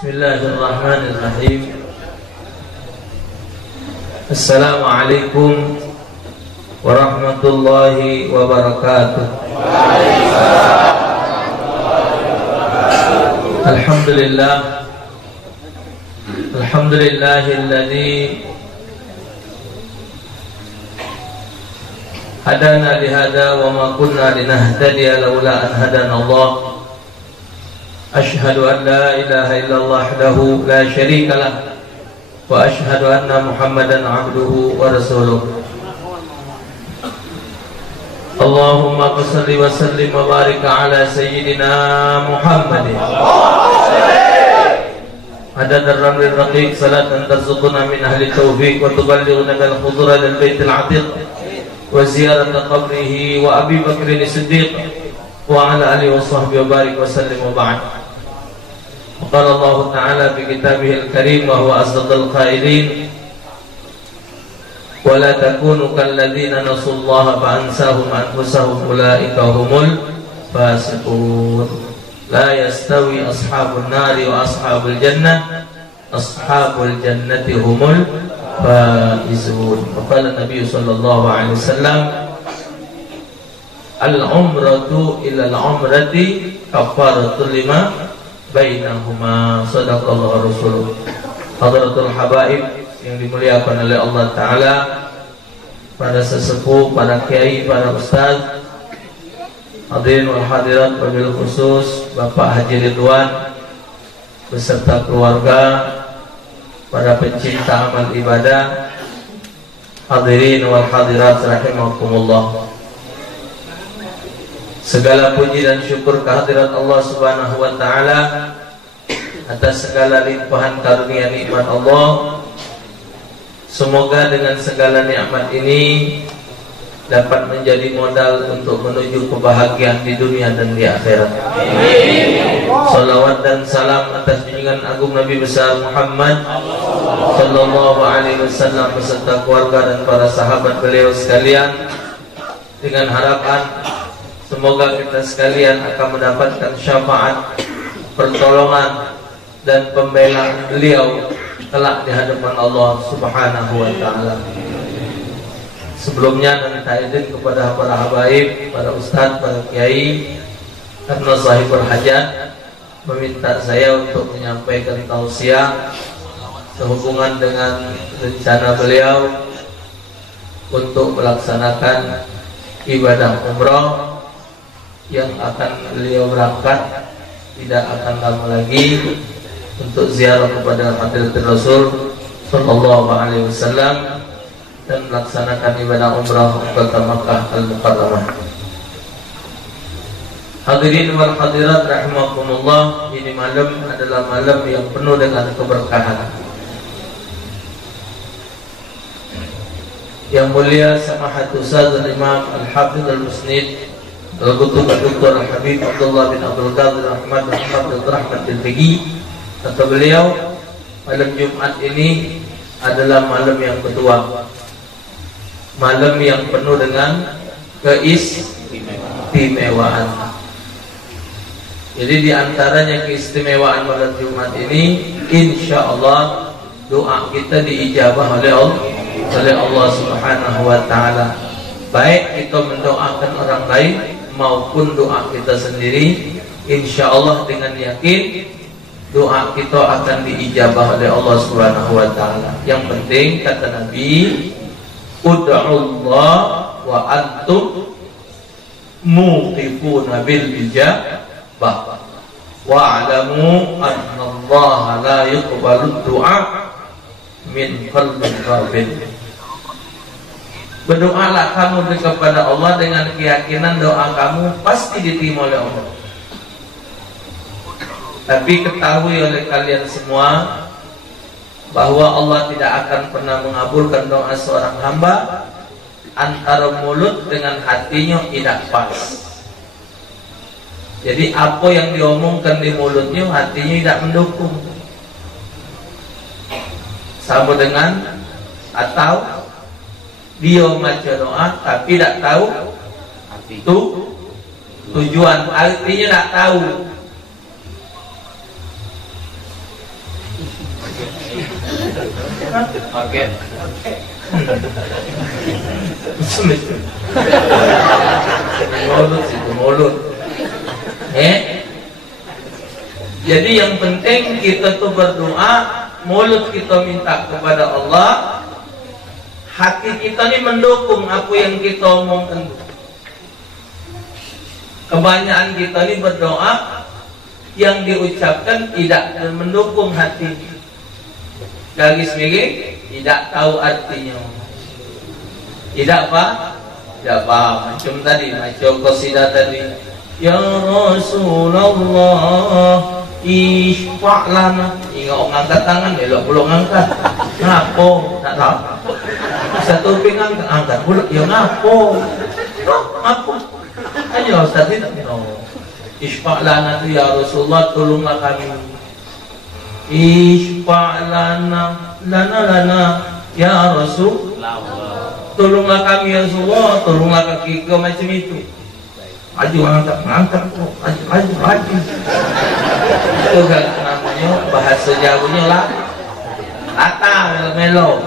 Bismillahirrahmanirrahim. Assalamualaikum warahmatullahi wabarakatuh. Alhamdulillah. Alhamdulillahilladzi hadana lihada wa ma kunna linahtadiya laula an hadana Allah. Ashhadu an la ilaha illallah wahdahu la syarika lah wa ashhadu anna Muhammadan abduhu wa rasuluh. Allahumma shalli wa sallim wa barik ala sayyidina Muhammadin adad ar-ramli ar-raqiq salatan tarzuquna min ahli taufiq wa tuballighuna bil hudura lil baitil atiq wa ziyarat qabrihi wa Abi Bakr as-Siddiq wa ala alihi wa sahbihi wa barik wa sallim wa ba'd. Qala Allah Ta'ala fi kitabihil karim wa huwa asdaqul qailin wa la takunu kalladzina nasullaha fa ansahum anfusahum ulaika humul fasiqun. La yastawi ashabun nari wa ashabul jannah, ashabul jannati humul faizun. Qala Nabi sallallahu alaihi wasallam, al-umratu ila al-umrati kafaratul lima bainahuma. Sadaqallahu rasuluh. Hadratul habaib yang dimuliakan oleh Allah Ta'ala, para sesepuh, para kiai, para ustaz, hadirin wal hadirat, wabil khusus Bapak Haji Ridwan beserta keluarga, para pencinta amal ibadah, hadirin wal hadirat rahimakumullah. Segala puji dan syukur kehadirat Allah Subhanahu wa Ta'ala atas segala limpahan karunia nikmat Allah. Semoga dengan segala nikmat ini dapat menjadi modal untuk menuju kebahagiaan di dunia dan di akhirat. Salawat dan salam atas junjungan agung Nabi besar Muhammad sallallahu alaihi wasallam beserta keluarga dan para sahabat beliau sekalian, dengan harapan semoga kita sekalian akan mendapatkan syafaat, pertolongan dan pembelaan beliau kelak di hadapan Allah Subhanahu wa Ta'ala. Sebelumnya minta izin kepada para habaib, para ustaz, para kiai, karena sahibul hajat meminta saya untuk menyampaikan tausiah sehubungan dengan rencana beliau untuk melaksanakan ibadah umrah yang akan beliau berangkat tidak akan lama lagi untuk ziarah kepada Hadratul Rasul sallallahu alaihi wasallam dan melaksanakan ibadah umrah ke Makkah Al-Mukarramah. Hadirin wal hadirat rahimakumullah, ini malam adalah malam yang penuh dengan keberkahan. Yang mulia Samahatul Ustaz Imam Al-Hafidz Al-Musnid Al-Qutub Dr. Habib Abdullah bin Abdul Qadir Ahmad Muhammad Rahmat Al-Figi, kata beliau, malam Jumat ini adalah malam yang kedua, malam yang penuh dengan keistimewaan. Jadi diantaranya keistimewaan malam Jumat ini, insya Allah doa kita diijabah oleh Allah Subhanahu wa Ta'ala. Baik kita mendoakan orang lain maupun doa kita sendiri, insya Allah dengan yakin doa kita akan diijabah oleh Allah Subhanahu wa Ta'ala. Yang penting kata Nabi, ud'ullah wa antum muqifuna bil ijabah wa'lamu anna Allah la yuqbalu du'a min qalbin ghafil. Berdoalah kamu kepada Allah dengan keyakinan doa kamu pasti diterima oleh Allah. Tapi ketahui oleh kalian semua bahwa Allah tidak akan pernah mengabulkan doa seorang hamba antara mulut dengan hatinya tidak pas. Jadi apa yang diomongkan di mulutnya, hatinya tidak mendukung. Sama dengan atau dia baca doa tapi tidak tahu itu tujuan, artinya tidak tahu. Pakai. Mulut itu mulut. Jadi yang penting kita tuh berdoa, mulut kita minta kepada Allah, hati kita ini mendukung apa yang kita omongkan. Kebanyakan kita ini berdoa, yang diucapkan tidak mendukung hati. Garis miring, tidak tahu artinya. Tidak apa? Tidak paham. Macam tadi, macam qasidah tadi. Ya Rasulullah, isfa' lana. Ingat orang angkat tangan, elok pula ngangkat. Ngapo? Tak tahu. Satu pinggang angkat pula, ya ngapo? Ngapo? Ayo Ustaz tidak tahu. Isfa' lana tu ya Rasulullah, tolonglah kami. Isfa' lana, lana ya Rasul. Tolonglah kami ya Rasulullah, tolonglah kaki kau macam itu. Aju angkat kok, aju. Itu kan namanya bahasa Jawanya lah. Lata melo.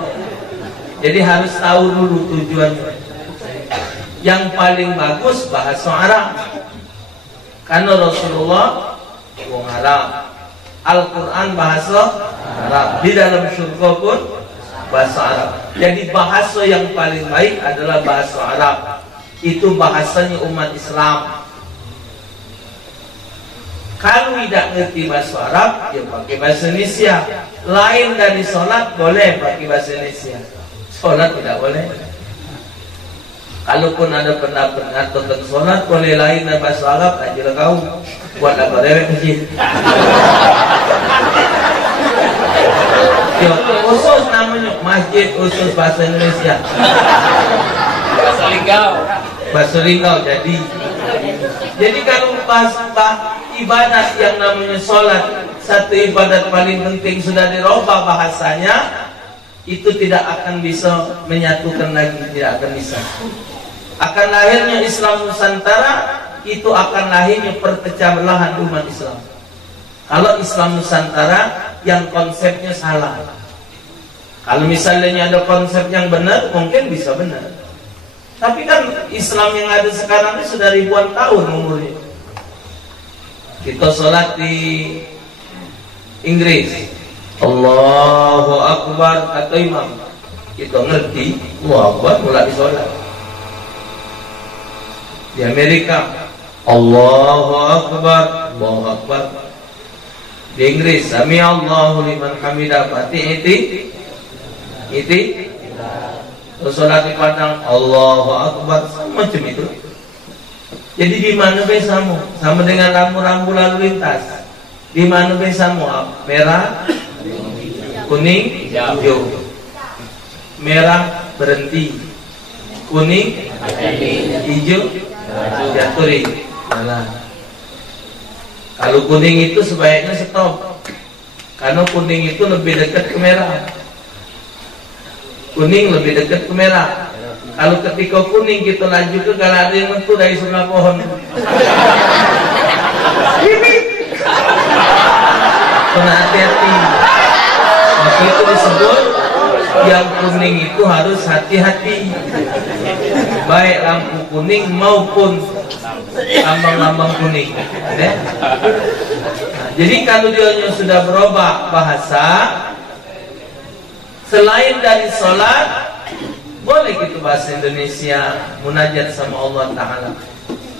Jadi harus tahu dulu tujuannya. Yang paling bagus bahasa Arab. Karena Rasulullah wong Arab, Al-Quran bahasa Arab, di dalam surga pun bahasa Arab. Jadi bahasa yang paling baik adalah bahasa Arab. Itu bahasanya umat Islam. Kalau tidak ngerti bahasa Arab, ya pakai bahasa Indonesia. Lain dari sholat boleh pakai bahasa Indonesia. Sholat tidak boleh. Kalaupun ada pendapat mengatakan sholat boleh lain dari bahasa Arab, aja kau buat apa dewek masjid. Khusus namanya masjid khusus bahasa Indonesia. Bahasa Linggau jadi kalau ibadat yang namanya sholat, satu ibadat paling penting sudah dirubah bahasanya, itu tidak akan bisa menyatukan lagi, tidak akan bisa. Akan lahirnya Islam Nusantara, itu akan lahirnya perpecah belahan umat Islam. Kalau Islam Nusantara yang konsepnya salah. Kalau misalnya ada konsep yang benar, mungkin bisa benar. Tapi kan Islam yang ada sekarang ini sudah ribuan tahun umurnya. Kita sholat di Inggris, Allahu Akbar kata imam, kita ngerti Allahu Akbar mulai sholat. Di Amerika, Allahu Akbar, Allahu Akbar. Di Inggris, Sami Allahu liman hamidah, pati iti. Sholat di Padang, Allahu Akbar, macam itu. Jadi di mana sama dengan rambu-rambu lalu lintas. Di mana merah, kuning, hijau. Merah berhenti, kuning, hijau, jaturi. Jalan. Kalau kuning itu sebaiknya stop, karena kuning itu lebih dekat ke merah. Kuning lebih dekat ke merah. Kalau ketika kuning kita laju ke, kalau ada yang mentu dari sebelah pohon, kena hati-hati. Maka itu disebut yang kuning itu harus hati-hati. Baik lampu kuning maupun lambang-lambang kuning. Jadi kalau dia sudah berubah bahasa, selain dari sholat, boleh gitu bahasa Indonesia, munajat sama Allah Ta'ala.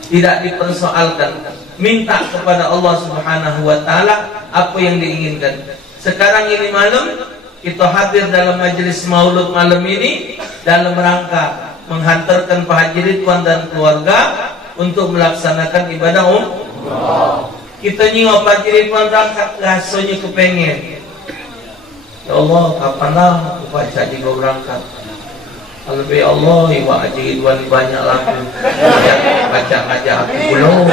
Tidak dipersoalkan. Minta kepada Allah Subhanahu Wa Ta'ala apa yang diinginkan. Sekarang ini malam, kita hadir dalam majelis maulud malam ini dalam rangka menghantarkan Pak Haji Ridwan dan keluarga untuk melaksanakan ibadah umrah. Kita nyingok Pak Haji Ridwan berangkat, rasanya kepengen, ya Allah, kapanlah aku baca di gua berangkat. Albi Allah, Iwa Haji Ridwan banyak lagu, baca ngajak aku pulau.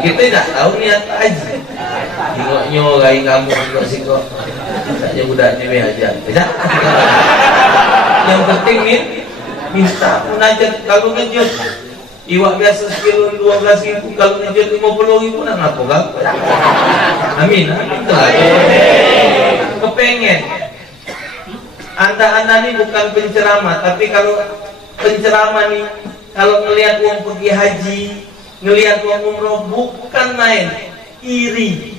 Kita tidak tahu niat aja. Tengoknya lain kamu enggak sih kok. Saja budaknya be aja. Tidak. Yang penting minta munajat kalau ngejut. Iwak biasa sekilo 12.000, kalau ngejar 50.000 nak ngapa kan? Amin. Kepengen. Anda ini bukan penceramah, tapi kalau penceramah nih, kalau ngelihat uang pergi haji, ngelihat uang umroh, bukan main, iri.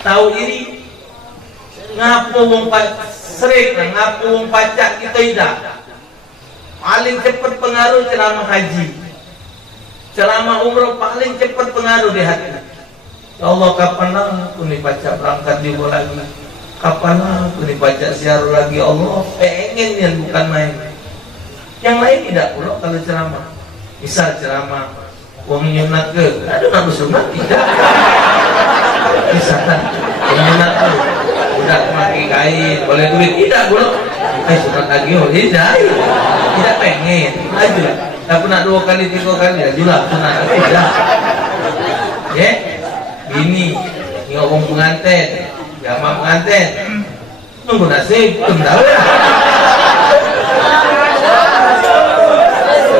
Tahu iri? Ngapo uang sering, ngapo uang pajak kita tidak. Paling cepat pengaruh ceramah haji, ceramah umroh paling cepat pengaruh di hati. Ya Allah, kapan aku nih pajak berangkat juga lagi? Kapan aku nih pajak ziarah lagi? Allah, pengen yang bukan main. Yang lain tidak pula kalau ceramah. Misal ceramah uang nyunat ke, aduh nak sunat tidak. Bisa kan? Uang nyunat ke, udah pakai kain, boleh duit tidak pula. Sunat lagi, oh tidak. Tidak pengen, aja. Tapi nak 2 kali 3 kali aja lah, sunat tidak. Ya, ini ngomong pengantin. Jamaah pengantin nunggu nasib belum tahu ya.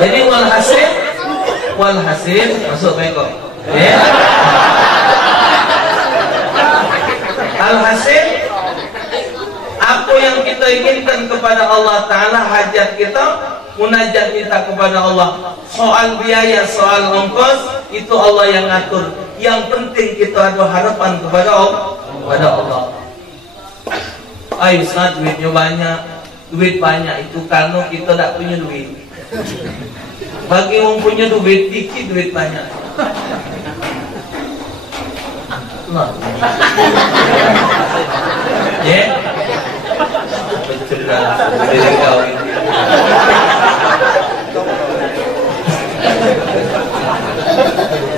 Jadi walhasil masuk bengkok ya. Alhasil apa yang kita inginkan kepada Allah Ta'ala, hajat kita, munajat minta kepada Allah, soal biaya, soal ongkos, itu Allah yang ngatur. Yang penting kita ada harapan kepada Allah. Ayo Ustaz, duitnya banyak. Duit banyak itu karena kita tak punya duit. Bagi orang punya duit dikit, duit banyak. Ya, bercerita dari kau ini.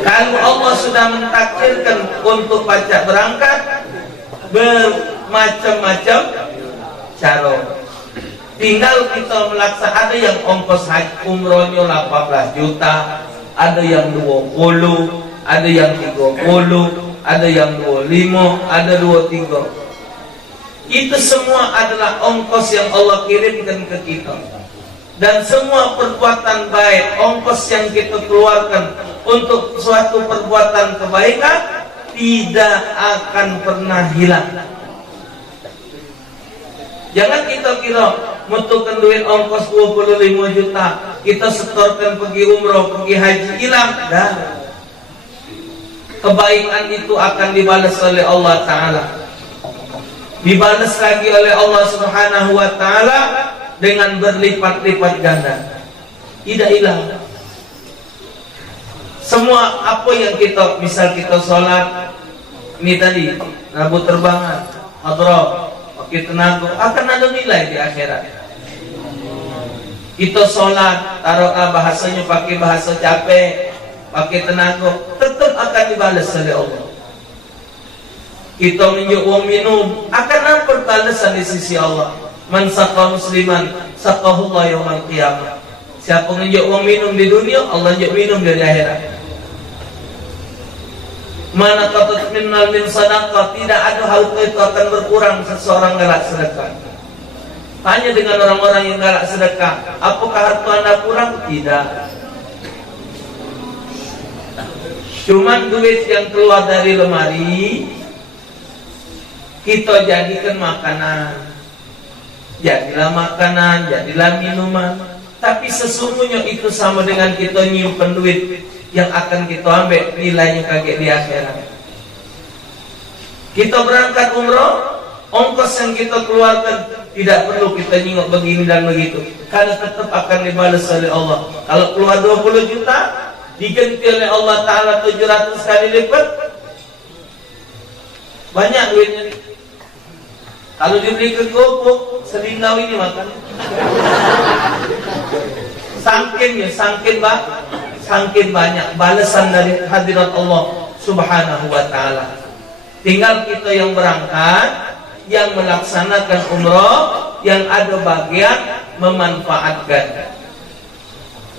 Kalau Allah sudah mentakdirkan untuk pajak berangkat, bermacam-macam cara. Tinggal kita melaksanakan. Ada yang ongkos haji umrohnya 18 juta, ada yang 20, ada yang 30, ada yang 25, ada 23. Itu semua adalah ongkos yang Allah kirimkan ke kita. Dan semua perbuatan baik, ongkos yang kita keluarkan untuk suatu perbuatan kebaikan tidak akan pernah hilang. Jangan kita kira mutukan duit ongkos 25 juta, kita setorkan pergi umroh, pergi haji, hilang. Dah. Kebaikan itu akan dibalas oleh Allah Ta'ala, dibalas lagi oleh Allah Subhanahu wa Ta'ala dengan berlipat-lipat ganda. Tidak hilang. Semua apa yang kita, misal kita sholat, ini tadi Rabu terbangan, hadrah, pakai tenaga, akan ada nilai di akhirat. Kita sholat, taruhlah bahasanya pakai bahasa capek, pakai tenaga, tetap akan dibalas oleh Allah. Kita menunjuk uang minum, akan apa balasan di sisi Allah? Man saqa musliman saqahullah yaumal qiyamah. Siapa menunjuk uang minum di dunia, Allah menunjuk minum dari akhirat. Mana qatat minnal min sadaqah, tidak ada harta itu akan berkurang seseorang galak sedekah. Tanya dengan orang-orang yang galak sedekah, apakah harta Anda kurang? Tidak. Cuman duit yang keluar dari lemari kita jadikan makanan. Jadilah makanan, jadilah minuman. Tapi sesungguhnya itu sama dengan kita nyimpen duit yang akan kita ambil nilainya kaget di akhirat. Kita berangkat umroh, ongkos yang kita keluarkan tidak perlu kita nyingok begini dan begitu, karena tetap akan dibalas oleh Allah. Kalau keluar 20 juta, diganti oleh Allah Ta'ala 700 kali lipat. Banyak duitnya. Kalau dibeli ke gopuk, selingau ini makan. Sangkin banyak balasan dari hadirat Allah Subhanahu wa Ta'ala. Tinggal kita yang berangkat, yang melaksanakan umroh, yang ada bagian memanfaatkan.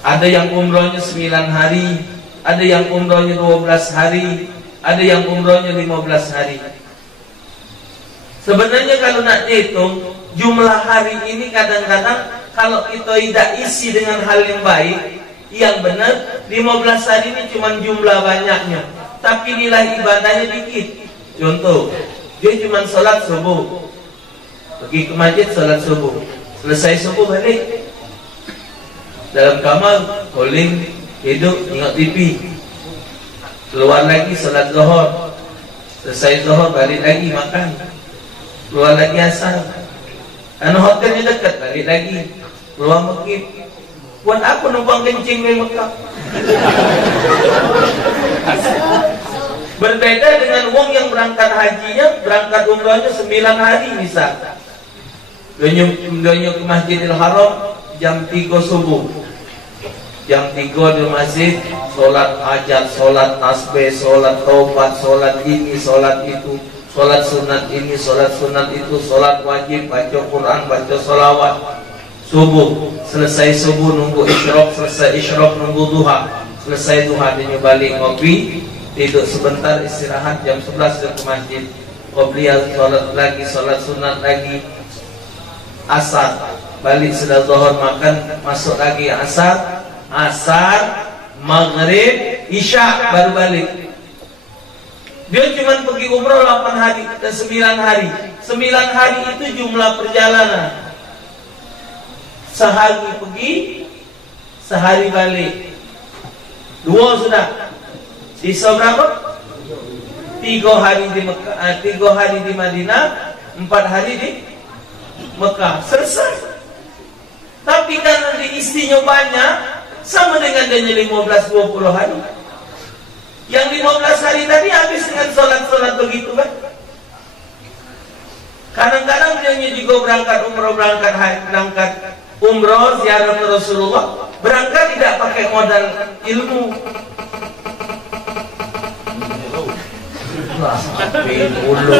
Ada yang umrohnya 9 hari, ada yang umrohnya 12 hari, ada yang umrohnya 15 hari. Sebenarnya kalau nak dihitung jumlah hari ini, kadang-kadang kalau kita tidak isi dengan hal yang baik, Yang benar 15 hari ini cuma jumlah banyaknya, tapi nilai ibadahnya dikit. Contoh, dia cuma sholat subuh, pergi ke masjid sholat subuh, selesai subuh balik dalam kamar, calling, hidup, tengok TV, keluar lagi sholat zuhur, selesai zuhur balik lagi makan, keluar lagi asar, karena hotelnya dekat, balik lagi keluar masjid. Buat apa numpang kencing di Mekah? Berbeda dengan wong yang berangkat hajinya, berangkat umrahnya 9 hari bisa. Dia ke Masjidil Haram jam 3 subuh. Jam 3 di masjid, sholat hajat, sholat tasbih, sholat taubat, sholat ini, sholat itu, sholat sunat ini, sholat sunat itu, sholat wajib, baca Quran, baca sholawat. Subuh, selesai subuh nunggu isyraq, selesai isyraq nunggu duha, selesai duha dia balik ngopi, tidur sebentar istirahat, jam 11 dia ke masjid, qobliyah sholat lagi, sholat sunat lagi, asar, balik sudah zuhur makan, masuk lagi asar, maghrib, isya baru balik. Dia cuma pergi umrah 8 hari dan 9 hari. 9 hari itu jumlah perjalanan. Sehari pergi, sehari balik. 2 sudah. Sisa berapa? 3 hari di Mekah, 3 hari di Madinah, 4 hari di Mekah. Selesai. Tapi karena diisinya banyak, sama dengan dia 15-20 hari. Yang 15 hari tadi habis dengan sholat-sholat begitu kan? Kadang-kadang dia juga berangkat umroh, berangkat umroh, ziarah Rasulullah, berangkat tidak pakai modal ilmu. Wah, sampai ulu.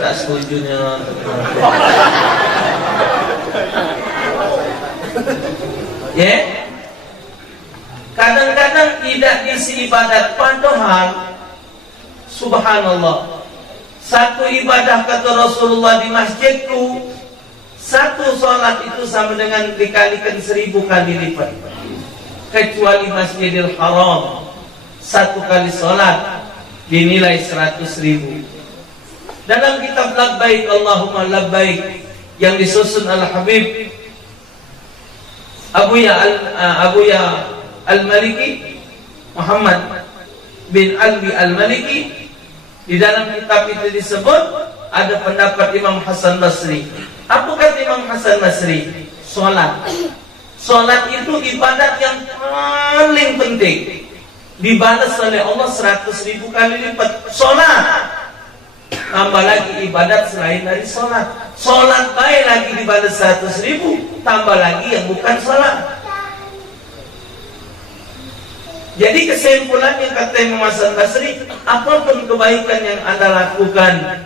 Tak setujunya. Ya, kadang-kadang tidak diisi ibadat, padahal subhanallah, satu ibadah kata Rasulullah di masjidku, satu sholat itu sama dengan dikalikan 1000 kali lipat. Kecuali Masjidil Haram, satu kali sholat dinilai 100.000. Dalam kitab Labbaik Allahumma Labbaik yang disusun Al-Habib Abu Ya Al-Maliki, Muhammad bin Alwi Al-Maliki, di dalam kitab itu disebut ada pendapat Imam Hasan Basri. Apa kata Imam Hasan Basri? Solat itu ibadat yang paling penting, dibalas oleh Allah 100.000 kali lipat. Solat, tambah lagi ibadat selain dari solat. Solat baik lagi dibalas 100.000, tambah lagi yang bukan solat. Jadi kesimpulannya kata Imam Hasan Basri, apapun kebaikan yang Anda lakukan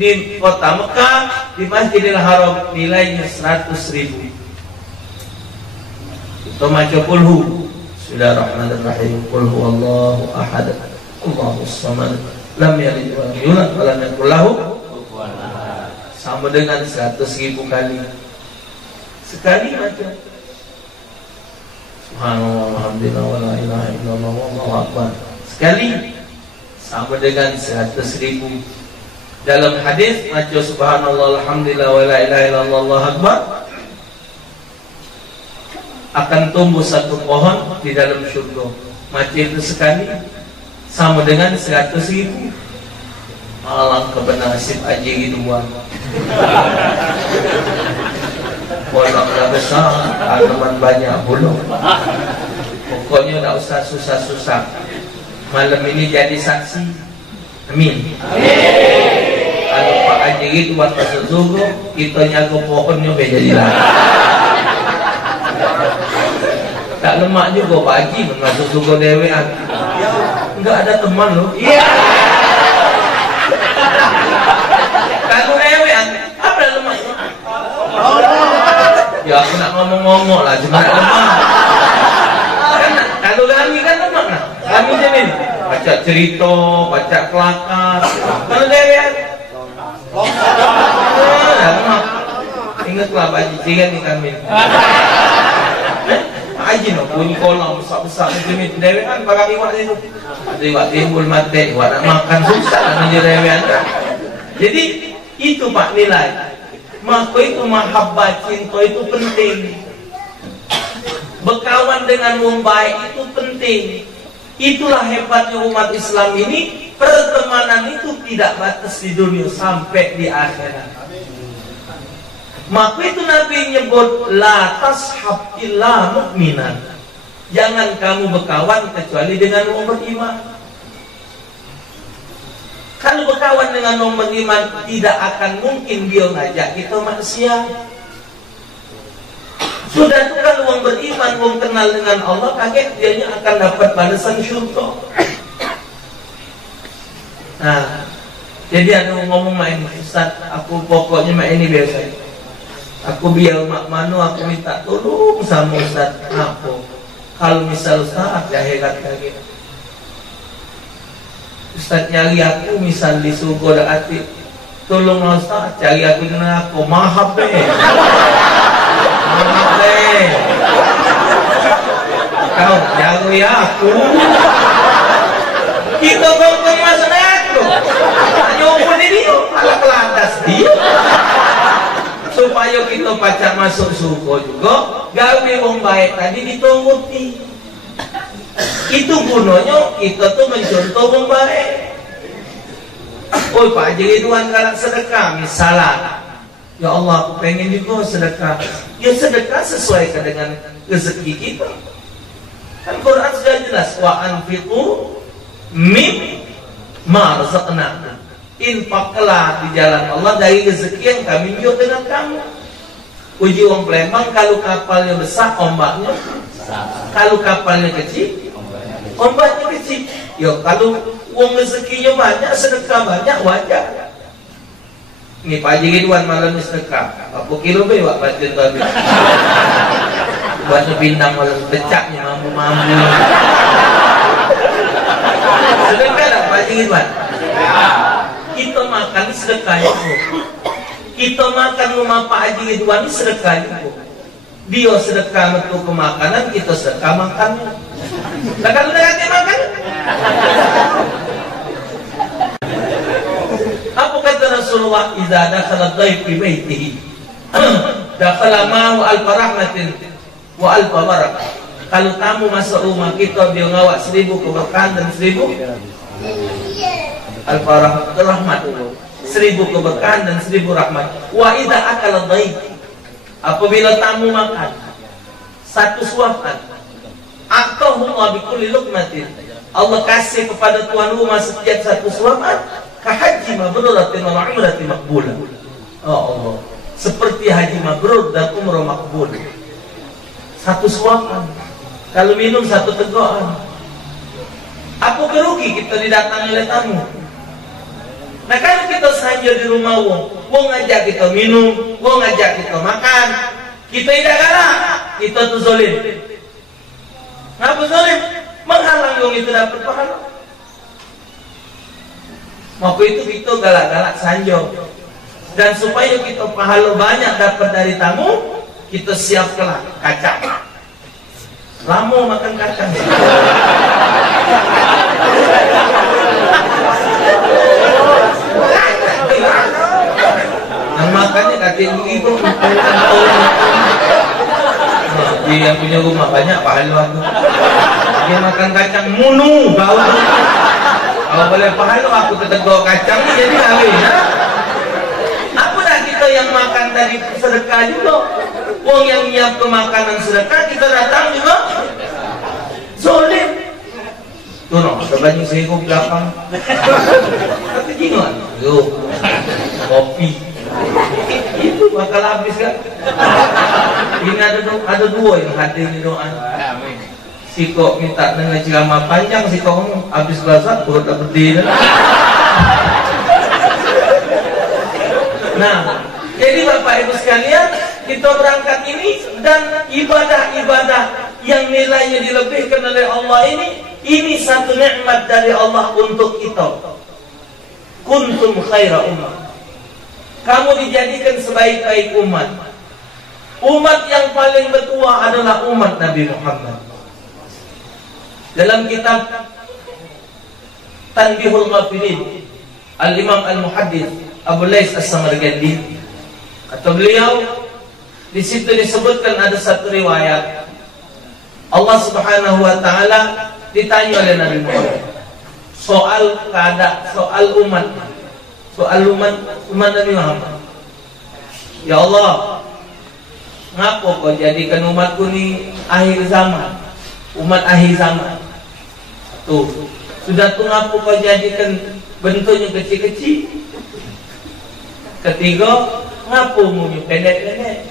di kota Mekah, di Masjidil Haram, nilainya 100.000. Itu maca kulhu. Bismillahirrahmanirrahim. Qul huwallahu ahad, Allahus samad, lam yalid wa lam yulad wa lam yakul lahu kufuwan ahad. Sama dengan 100.000 kali. Sekali baca subhanallah walhamdulillah wa la ilaha illallah wallahu akbar, sekali sama dengan 100.000. Dalam hadis baca subhanallah alhamdulillah wa la ilaha illallah wallahu akbar, akan tumbuh satu pohon di dalam syurga. Baca itu sekali sama dengan 100.000. Alangkah bernasib aja gitu buang. Pohonnya besar, tanaman banyak bulu. Pokoknya tak usah susah-susah. Malam ini jadi saksi. Amin. Kalau Pak Haji itu buat masuk surga, kita nyaga pohonnya bejadilah. Tak lemak juga Pak Haji masuk surga dewean. Enggak ada teman loh. Iya. Kalau dewean, apa lemak? Ya aku nak ngomong-ngomong lah, cuma lemak. Kan kalau kami kan lemak nah. Kami jamin baca cerita, baca kelakar. Kalau dewean lemak. Ingatlah Pak Haji kan ni kami. Haji no bunyi kolam besar-besar demi dewean para iwak itu. Ada iwak timbul mati, iwak nak makan susah nak dewean. Jadi itu Pak nilai. Maka itu mahabbah cinta itu penting. Berkawan dengan orang baik itu penting. Itulah hebatnya umat Islam ini. Pertemanan itu tidak batas di dunia sampai di akhirat. Maka itu Nabi nyebut la tashab illa mu'minan. Jangan kamu berkawan kecuali dengan orang beriman. Kalau berkawan dengan orang beriman, tidak akan mungkin dia ngajak kita manusia. Sudah itu kalau orang beriman, orang kenal dengan Allah, kaget dianya akan dapat balasan syurga. Nah, jadi ada ngomong main Ustaz, aku pokoknya main ini biasa. Aku biar mak manu, aku minta tolong sama Ustaz. Apa? Kalau misal Ustaz jahilat kaget, Ustaz nyari aku misal di surga dak hati, tolong Ustaz cari aku dengan aku mahab kau nyari aku kita kongkong masuk aku nyumpun ini ala kelantas dia supaya kita pacak masuk surga juga. Gawe wong baik tadi dituruti. Itu gunanya kita tuh mencontoh wong baik. Oh Pak Haji Ridwan kalau sedekah misalnya, ya Allah aku pengen juga sedekah. Ya sedekah sesuaikan dengan rezeki kita. Kan Quran sudah jelas wa anfiqu mimma razaqnakum. Infaklah di jalan Allah dari rezeki yang kami jual dengan kamu. Uji wong Palembang, kalau kapalnya besar ombaknya, kalau kapalnya kecil ombaknya kecil. Ya kalau wong rezekinya banyak, sedekah banyak, wajar. Ini Pak Haji Ridwan malam sedekah apa kilo be wak batin babi buat bintang malam becaknya mampu-mampu. Sedekah tak Pak Haji Ridwan? Kita makan sedekahnya kita makan rumah Pak Haji Ridwan sedekahnya dia sedekah untuk kemakanan, kita sedekah makannya. Nah kalau dia makan apa kata Rasulullah, idza dakhala dhaif fi baitihi dakhala ma'ahu alfarahmatin wa alfabarak. Kalau tamu masuk rumah kita, dia ngawak 1000 keberkahan dan 1000 rahmat, 1000 keberkahan dan 1000 rahmat. Wa idza akala dhaif, apabila tamu makan satu suapan, atahullah bi kulli luqmatin, Allah kasih kepada tuan rumah setiap satu suapan kahaji mabruratin wa umratin maqbulah. Oh Allah, seperti haji mabrur dan umrah makbul. Satu suapan, kalau minum satu tegokan. Apa kerugi kita didatangi oleh tamu? Nah kalau kita saja di rumah wong ngajak kita minum, wong ngajak kita makan, kita tidak galak, kita tuh zalim. Ngapa zalim? Menghalang wong itu dapat pahala. Maka itu kita galak-galak sanjo. Dan supaya kita pahala banyak dapat dari tamu, kita siapkanlah kacang. Lama makan kacang. Yang makannya kacang ibu. Dia yang punya rumah banyak pahala aku. Dia makan kacang munu bau. Kalau boleh pahala aku tetegok kacang jadi habis. Apa dah kita yang makan tadi sedekah juga. Wong yang nyiap ke makanan sedekah kita datang juga zalim. Tuh no, sebanyak sehingga belakang. Kata jingan. Yo, kopi. Itu bakal habis kan? Ini ada dua yang hadir di doa. Si kok minta dengan ceramah panjang, si kok habis bahasa perut tak berdiri. Nah, jadi Bapak Ibu sekalian, kita berangkat ini dan ibadah-ibadah yang nilainya dilebihkan oleh Allah ini satu nikmat dari Allah untuk kita. Kuntum khaira ummah. Kamu dijadikan sebaik-baik umat. Umat yang paling bertua adalah umat Nabi Muhammad. Dalam kitab Tanbihul Ghafilin, Al-Imam Al-Muhaddits Abu Lais As-Samarqandi, kata beliau, di situ disebutkan ada satu riwayat Allah Subhanahu wa taala ditanya oleh Nabi Muhammad soal keadaan, soal umat Nabi Muhammad. Ya Allah, ngapa kau jadikan umatku ni akhir zaman, umat akhir zaman? Tuh, sudah tuh ngapa kau jadikan bentuknya kecil-kecil? Ketiga, ngapa umumnya pendek-pendek?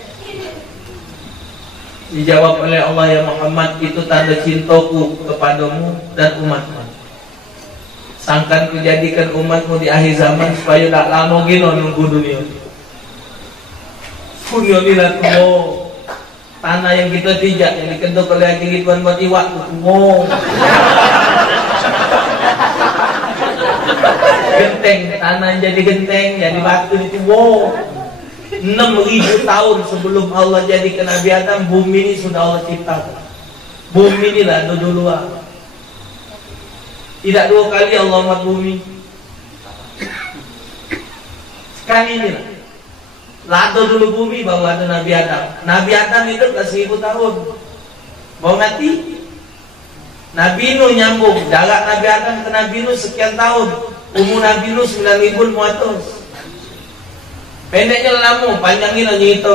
Dijawab oleh Allah, ya Muhammad, itu tanda cintaku kepadamu dan umatmu. Sangkan ku jadikan umatmu di akhir zaman supaya tak lama gini nunggu dunia. Dunia ni lah tuh tanah yang kita pijak, yang dikentuk oleh Haji Ridwan buat iwak tuh genteng, tanah yang jadi genteng, jadi batu itu 6.000 tahun sebelum Allah jadikan Nabi Adam, bumi ini sudah Allah ciptakan. Bumi inilah dulu-duluan. Tidak 2 kali Allah buat bumi. Sekali inilah. Lado dulu bumi, baru ada Nabi Adam. Nabi Adam itu 1000 tahun. Mau mati? Nabi Nuh nyambung. Jarak Nabi Adam ke Nabi Nuh sekian tahun. Umur Nabi Nuh 9.500. Pendeknya lama, panjangnya lagi itu.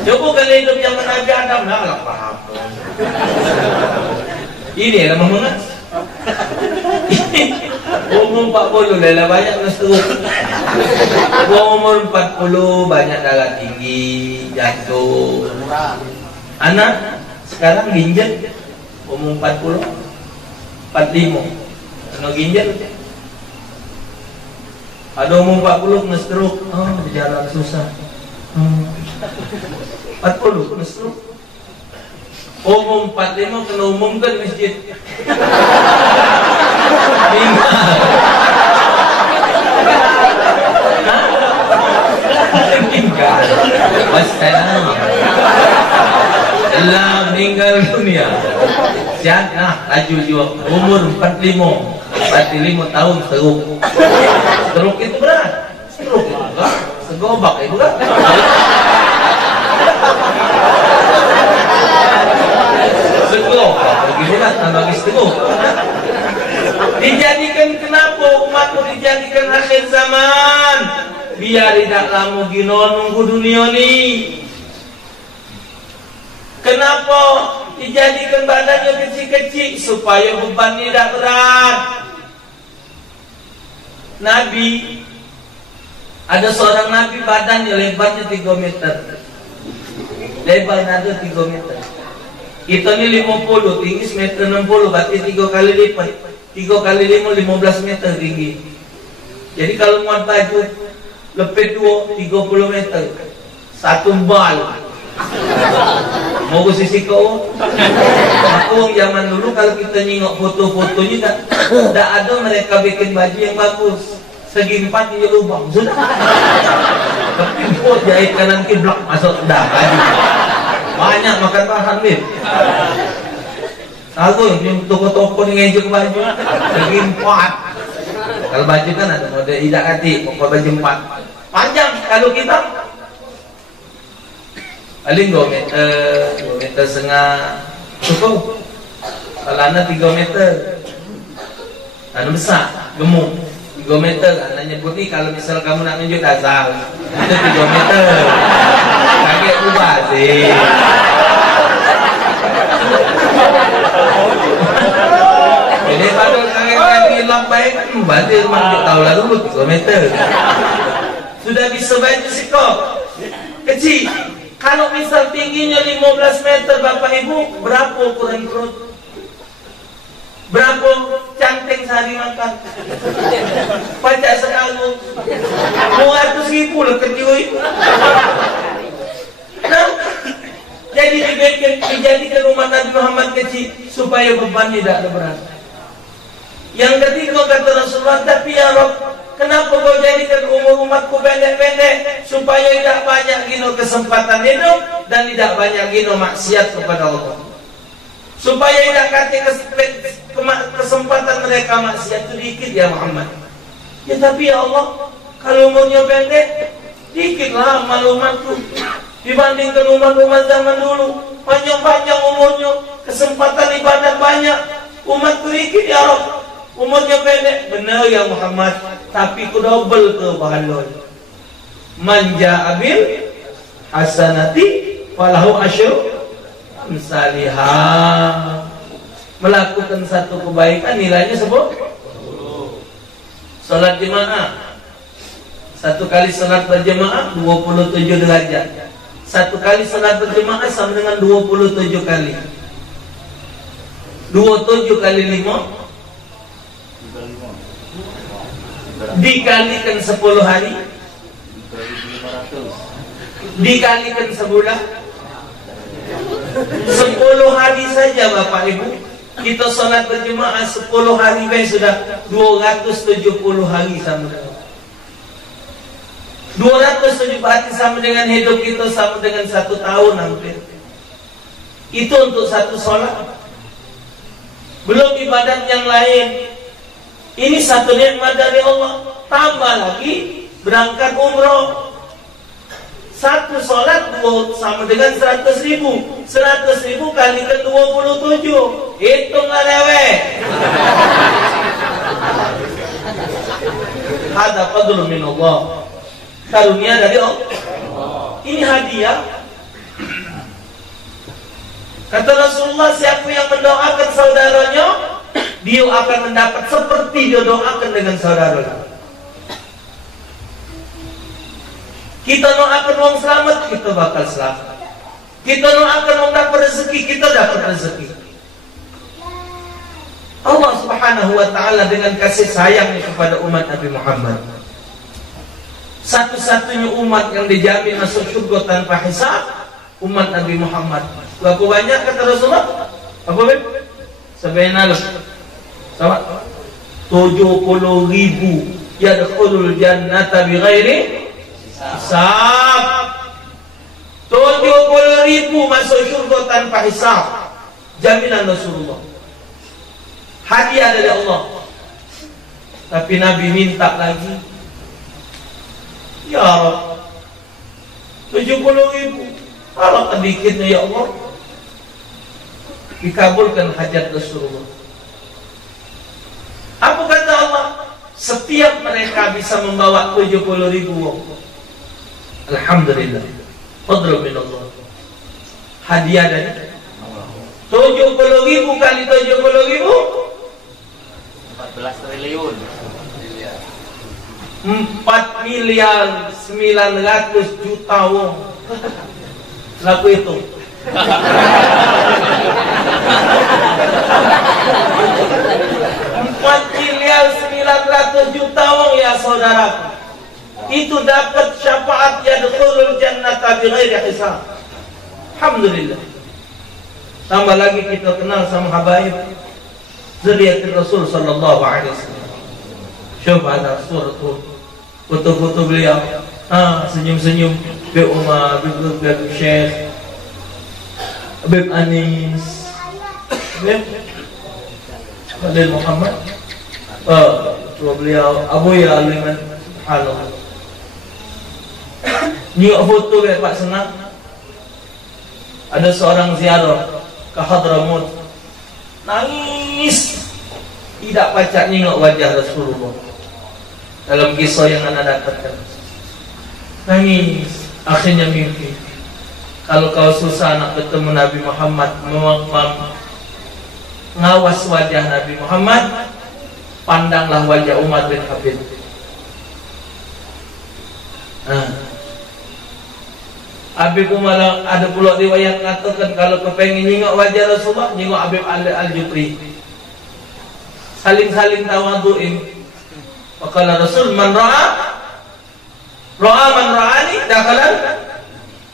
Coba kalau hidup zaman Nabi Adam, nah apa? Ini lama banget. Umur 40 dah banyak ngestruk. Umur 40 banyak darah tinggi, jantung. Anak sekarang ginjal umur 40, 45, kena ginjal. Ada umur 40 kena stroke, berjalan susah. 40 kena stroke. Umur 45 kena umumkan masjid. Meninggal. Meninggal. Wassalam. Allah meninggal dunia. Jangan laju juga. Umur 45 tahun stroke. Stroke itu berat. Stroke itu enggak. Segobak itu enggak. Segobak begitu kan tambah stroke. Dijadikan kenapa umatku dijadikan akhir zaman? Biar tidak lama gino nunggu dunia ni. Kenapa dijadikan badannya kecil-kecil? Supaya beban tidak berat. Nabi, ada seorang Nabi badannya lebarnya 3 meter. Lebarnya ada 3 meter. Kita ni 50, tinggi 1,60 m, berarti 3 kali lipat. 3 kali 5, 15 meter tinggi. Jadi kalau muat baju lepet 2, 30 meter. 1 bal. Mau ke sisi kau? Aku zaman dulu kalau kita nyingok foto-fotonya tak ada mereka bikin baju yang bagus. Segi 4 ini lubang sudah. Tapi buat jahit kanan kiblat masuk dah baju. Banyak makan bahan nih. Aku yang toko-toko ni ngejek baju segi 4. Kalau baju kan ada model idak hati, pokok baju 4. Panjang kalau kita paling 2 meter setengah cukup. Kalau anak 3 meter, anak besar, gemuk 3 meter. Anak nyebut ni kalau misal kamu nak tunjuk dasar itu 3 meter. Kaget ubah sih. Jadi pada kaget lambai kan berarti manjuk tahu lah dulu 3 meter. Sudah bisa baju sikap kecil. Kalau misal tingginya 15 meter Bapak Ibu, berapa ukuran perut? Berapa canteng sehari makan? Pajak sekali 200.000 lah kerjui. Nah, jadi dijadikan umat Nabi Muhammad kecil supaya beban tidak ada berat. Yang ketiga kata Rasulullah, tapi ya Rabb, Kenapa kau jadikan umur umatku pendek-pendek? Supaya tidak banyak gino kesempatan hidup dan tidak banyak gino maksiat kepada Allah. Supaya tidak kata kesempatan mereka maksiat itu dikit ya Muhammad. Ya tapi ya Allah, kalau umurnya pendek, dikitlah amal umatku dibandingkan umat-umat zaman dulu. Panjang-panjang umurnya, kesempatan ibadah banyak, umatku dikit ya Allah. Umurnya pendek, benar ya Muhammad, tapi ku double ke pahala. Man ja'a bil hasanati falahu asyru amsalihah. Melakukan satu kebaikan nilainya 10. Salat jemaah, satu kali salat berjemaah 27 derajat. Satu kali salat berjemaah sama dengan 27 kali. 27 kali 5 dikalikan 10 hari, dikalikan sebulan, 10 hari saja Bapak Ibu kita sholat berjemaah 10 hari sudah 270 hari sama dengan 270 hari sama dengan hidup kita, sama dengan 1 tahun hampir. Itu untuk satu sholat, belum ibadat yang lain. Ini satu nikmat dari Allah. Tambah lagi berangkat umroh. Satu sholat sama dengan 100.000. 100.000 kali ke 27. Hitung lah lewe. Hada fadlu min Allah. Karunia dari Allah. Ini hadiah. Kata Rasulullah, siapa yang mendoakan saudaranya, dia akan mendapat seperti dia doakan dengan saudaranya. Kita doakan orang selamat, kita bakal selamat. Kita doakan orang dapat rezeki, kita dapat rezeki. Allah Subhanahu wa ta'ala dengan kasih sayangnya kepada umat Nabi Muhammad, satu-satunya umat yang dijamin masuk surga tanpa hisab, umat Nabi Muhammad. Berapa banyak kata Rasulullah? Apa ben? Sebenarnya sama 70.000 yadkhulul jannata bighairi hisab. 70.000 masuk surga tanpa hisab, jaminan Rasulullah. Hadiah dari Allah. Tapi Nabi minta lagi, ya Allah, 70.000. Kalau sedikitnya ya Allah, dikabulkan hajat Rasulullah. Apa kata Allah? Setiap mereka bisa membawa 70.000 wong. Alhamdulillah, fadlu min Allah. Hadiah dari 70.000 kali 70.000, 14 triliun. 4.900.000.000 wong. Laku itu 4.900.000.000 wong ya saudaraku. Itu dapat syafaat yadkhulul jannata bighairi hisab. Alhamdulillah. Tambah lagi kita kenal sama habaib zuriyatul Rasul sallallahu alaihi wasallam. Coba ada suratul foto-foto beliau, senyum-senyum, Bib Umar, Bib Syekh, Bib Anis, Bib Khalil Muhammad, tua beliau Abu Ya Aliman. Subhanallah. Ni foto kayak Pak Senang. Ada seorang ziarah ke Hadramut, nangis, tidak pacak nengok wajah Rasulullah. Dalam kisah yang anda dapatkan, nangis, akhirnya mimpi. Kalau kau susah nak bertemu Nabi Muhammad, ngawas wajah Nabi Muhammad, pandanglah wajah Umar bin Habib. Habib Umar, ada pula riwayat mengatakan kalau kepengen nyingok wajah Rasulullah, nyingok Habib Al-Jufri. Saling-saling tawaduin. Maka Rasul, man ra'a man ra'ani dakhalan.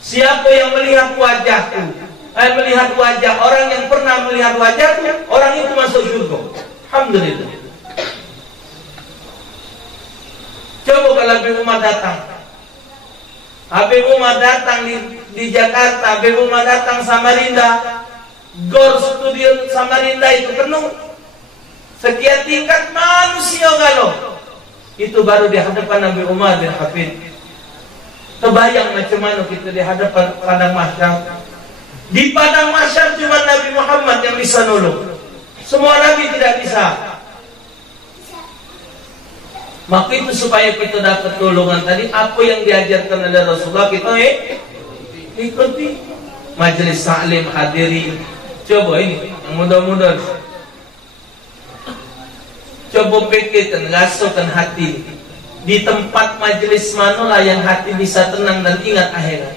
Siapa yang melihat wajahku, melihat wajah orang yang pernah melihat wajahku, orang itu masuk surga. Alhamdulillah. Umar datang. Habib Umar datang di Jakarta, Habib Umar datang Samarinda. Gor studio Samarinda itu penuh. Sekian tingkat manusia galau. Itu baru di hadapan Nabi Umar bin Hafid. Kebayang macam mana kita di hadapan padang mahsyar. Di padang mahsyar cuma Nabi Muhammad yang bisa nolong. Semua Nabi tidak bisa. Maka itu supaya kita dapat tolongan tadi, apa yang diajarkan oleh Rasulullah kita ikuti. Majelis taklim hadiri. Coba ini yang mudah-mudah. Coba pikirkan, rasukan hati. Di tempat majelis manalah yang hati bisa tenang dan ingat akhirat?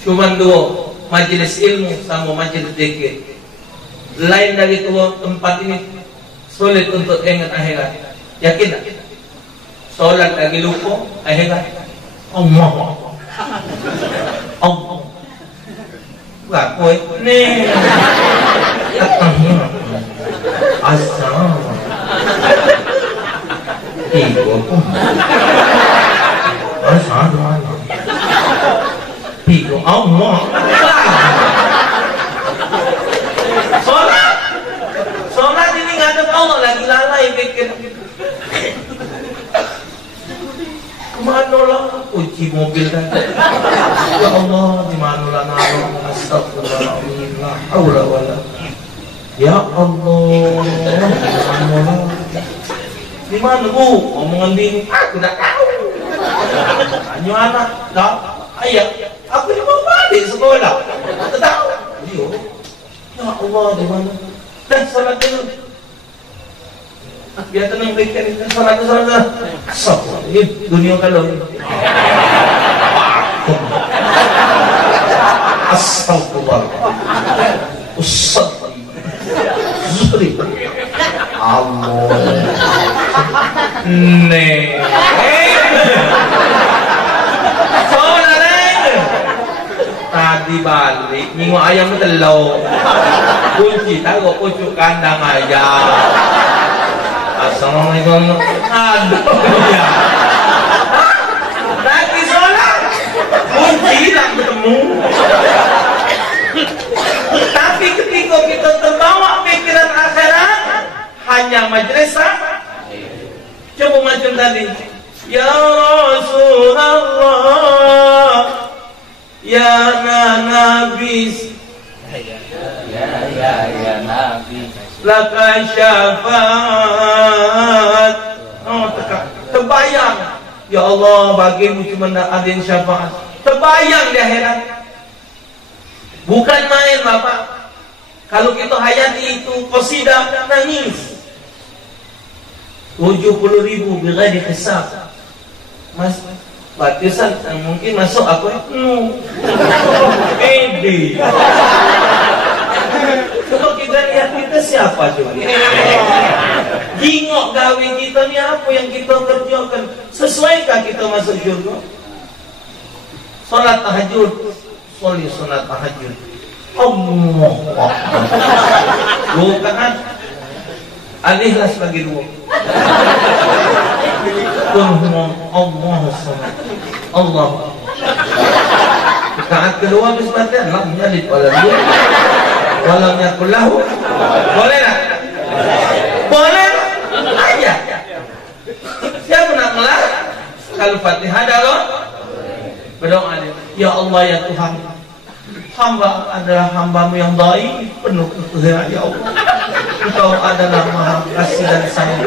Cuma dua, majelis ilmu sama majelis zikir. Lain dari dua tempat ini sulit untuk ingat akhirat. Yakin tak? Solat lagi lupa akhirat. Allah. Allah. Berapa ni? Asal. Tiga pun. Asal mana? Tiga Allah. Solat ini nggak ada Allah lagi lalai pikir. Kemana lah kunci mobil kan? Ya Allah, di mana lah naruh? Astagfirullahaladzim, la haula wala. Ya Allah, di mana bu? Omongan dini, aku tak tahu. Tanya anak, dah, ayah, aku ni mau balik sekolah. Tak tahu. Ya Allah, di mana? Dah salat dulu. Biar tenang pikir, salat. Astagfirullah, dunia kalau. Astagfirullah. Ustaz. Zuri. Allah. Nih. Tadi balik, minggu ayam telur. Kunci taruh pucuk kandang ayam. Assalamualaikum. Aduh. Lagi sholat, kunci hilang ketemu. Tapi ketika kita terbawa pikiran akhirat, hanya majelis. Coba macam tadi. Ya Rasulullah, ya Nabi, ya Nabi, laka syafaat. Oh, terbayang. Ya Allah, bagimu cuma ada yang syafaat. Terbayang di akhirat. Bukan main Bapak. Kalau kita hayati itu qasidah, nangis. 70.000 bighairi hisab. Mas, batisan mungkin masuk aku pede. Coba kita lihat kita siapa coba. Gingok gawe kita ni apa yang kita kerjakan? Sesuaikah kita masuk surga? Salat tahajud, salat tahajud. Allah. Bukan Al-Ikhlas bagi dua. Allah samad. Allah. Rakaat kedua habis baca lam yalid walam yulad walam yakul lahu. Boleh tak? Boleh. Aja. Siapa nak ngelah? Kalau Fatihah dah berdoa dia. Ya Allah ya Tuhan, hamba adalah hambamu yang baik, penuh kekuasaan ya Allah. Engkau adalah maha kasih dan sayang.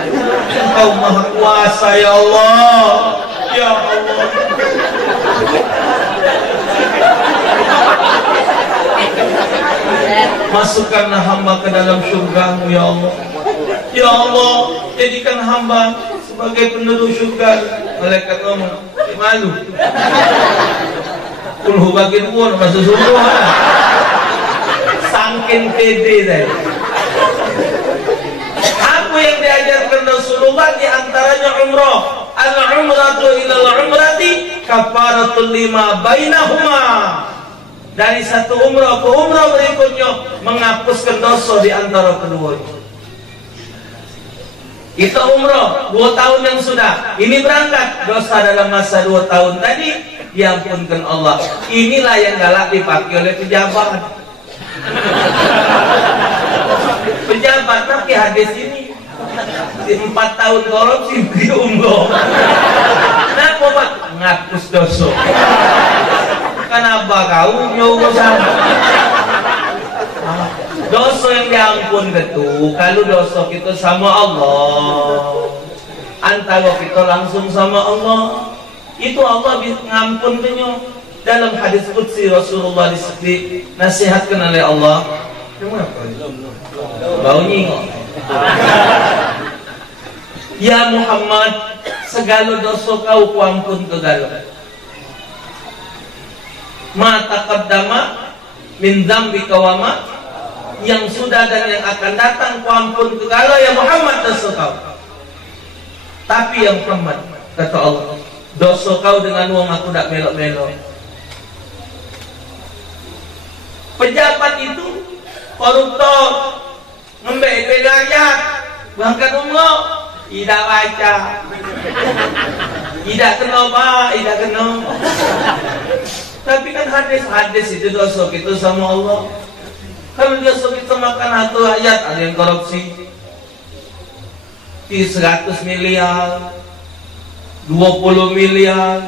Engkau maha kuasa ya Allah. Ya Allah. Masukkanlah hamba ke dalam surga-Mu ya Allah. Ya Allah, jadikan hamba sebagai penduduk surga. Malaikat ngomong, malu. Kulhu bagi dua masuk surga. Sangkin pede tadi. Apa yang diajarkan Rasulullah di antaranya umrah. Al-umratu ilal umrati kafaratul lima bainahuma. Dari satu umrah ke umrah berikutnya menghapuskan dosa di antara keduanya. Kita umroh 2 tahun yang sudah, ini berangkat, dosa dalam masa 2 tahun tadi diampunkan Allah. Inilah yang galak dipakai oleh pejabat. Pejabat pakai hadis ini. 4 tahun korupsi di umroh. Kenapa Pak? Ngapus dosa. Kenapa kau nyurusan? Dosa yang diampun gitu. Kalau dosa kita sama Allah, antara kita langsung sama Allah, itu Allah ngampun penyu. Dalam hadis qudsi Rasulullah nasihatkan oleh Allah. Bau nyingok. Ya Muhammad, segala dosa kau kuampun tegala. Ma taqaddama min dzambika wa ma, yang sudah dan yang akan datang kuampun tegala ya Muhammad dosa kau. Tapi ya Muhammad, kata Allah, dosa kau dengan wong aku tak belok-belok. Pejabat itu koruptor, ngembek rakyat, bahkan umroh tidak baca, tidak kena Pak, tidak kena. Tapi kan hadis itu dosa kita sama Allah. Kalau dosa kita makan satu ayat, ada yang korupsi 100 miliar, 20 miliar,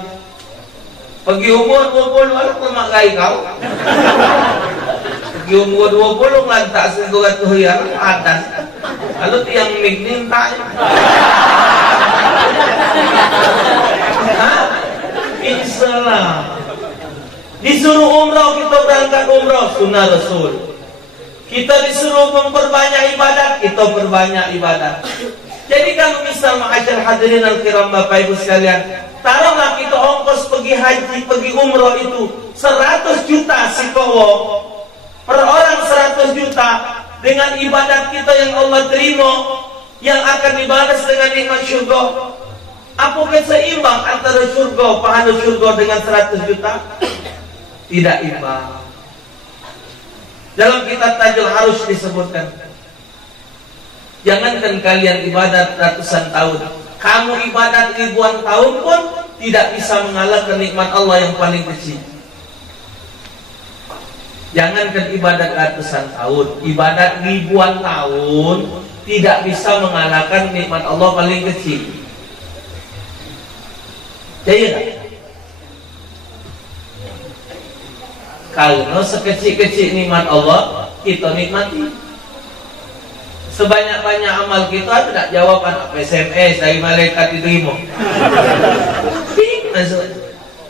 pergi umur 20 alat lemak gai kau. Pergi umur 20 lantak 100 miliar atas. Lalu tiang mik minta. Islam. Disuruh umrah, kita berangkat umrah, sunnah Rasul. Kita disuruh memperbanyak ibadat, kita perbanyak ibadat. Jadi kalau misal ma'asyar hadirin al-kiram Bapak Ibu sekalian, taruhlah kita ongkos pergi haji, pergi umrah itu 100 juta sikowo, per orang 100 juta, dengan ibadat kita yang Allah terima, yang akan dibalas dengan nikmat syurga. Apakah seimbang antara syurga, pahala syurga dengan 100 juta? Tidak imbang. Dalam kitab Tajul Arus disebutkan, jangankan kalian ibadat ratusan tahun, kamu ibadat ribuan tahun pun tidak bisa mengalahkan nikmat Allah yang paling kecil. Jangankan ibadat ratusan tahun, ibadat ribuan tahun tidak bisa mengalahkan nikmat Allah paling kecil. Jadi kalau sekecil-kecil nikmat Allah kita nikmati, sebanyak-banyak amal kita tidak jawaban apa SMS dari malaikat diterima.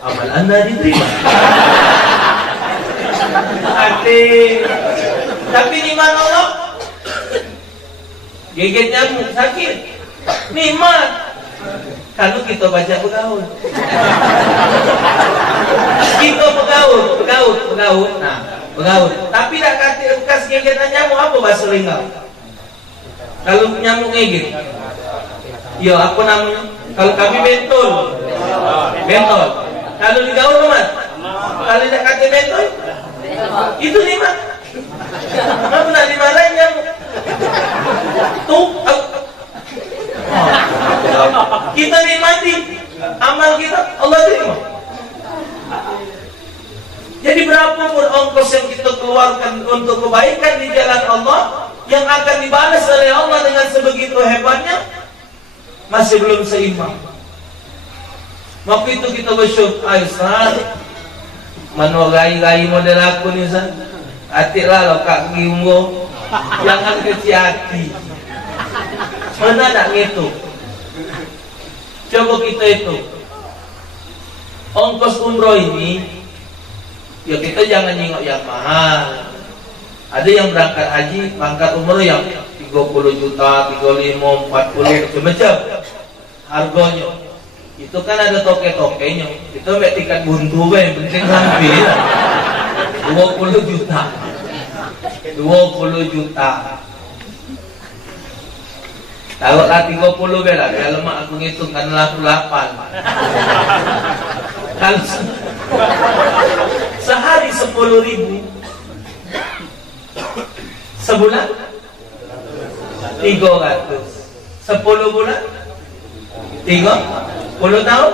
Amal Anda diterima. Tapi nikmat Allah, gigit nyamuk sakit, nikmat. Kalau kita baca pegaul, kita pegaul, nah pegaul. Tapi tak kata bekas gigitan nyamuk apa bahasa Linggau? Kalau nyamuk gigit, yo apa namanya? Kalau kami bentol. Kalau digaul Mas, kalau tak kata bentol, itu nikmat. Apa nak dimarahin nyamuk? Tuh. Kita nikmati amal kita, Allah terima. Jadi berapapun ongkos yang kita keluarkan untuk kebaikan di jalan Allah, yang akan dibalas oleh Allah dengan sebegitu hebatnya, masih belum seimbang. Waktu itu kita bersyukur, Ustaz, manogai-gai model aku nih Ustaz, hati lah lo kak giunggo, jangan kecil hati. Mana tak gitu? Coba kita itu ongkos umroh ini, ya kita jangan nyingok yang mahal. Ada yang berangkat haji, berangkat umroh yang 30 juta, 35, 40, macam-macam harganya. Itu kan ada toke-tokenya. Itu mbak tiket buntu yang penting hampir 20 juta. 20 juta. Kalau lah 30 bela, kalau mak aku ngitung kan laku 8. Kalau sehari 10.000, sebulan 300. 10 bulan 30 tahun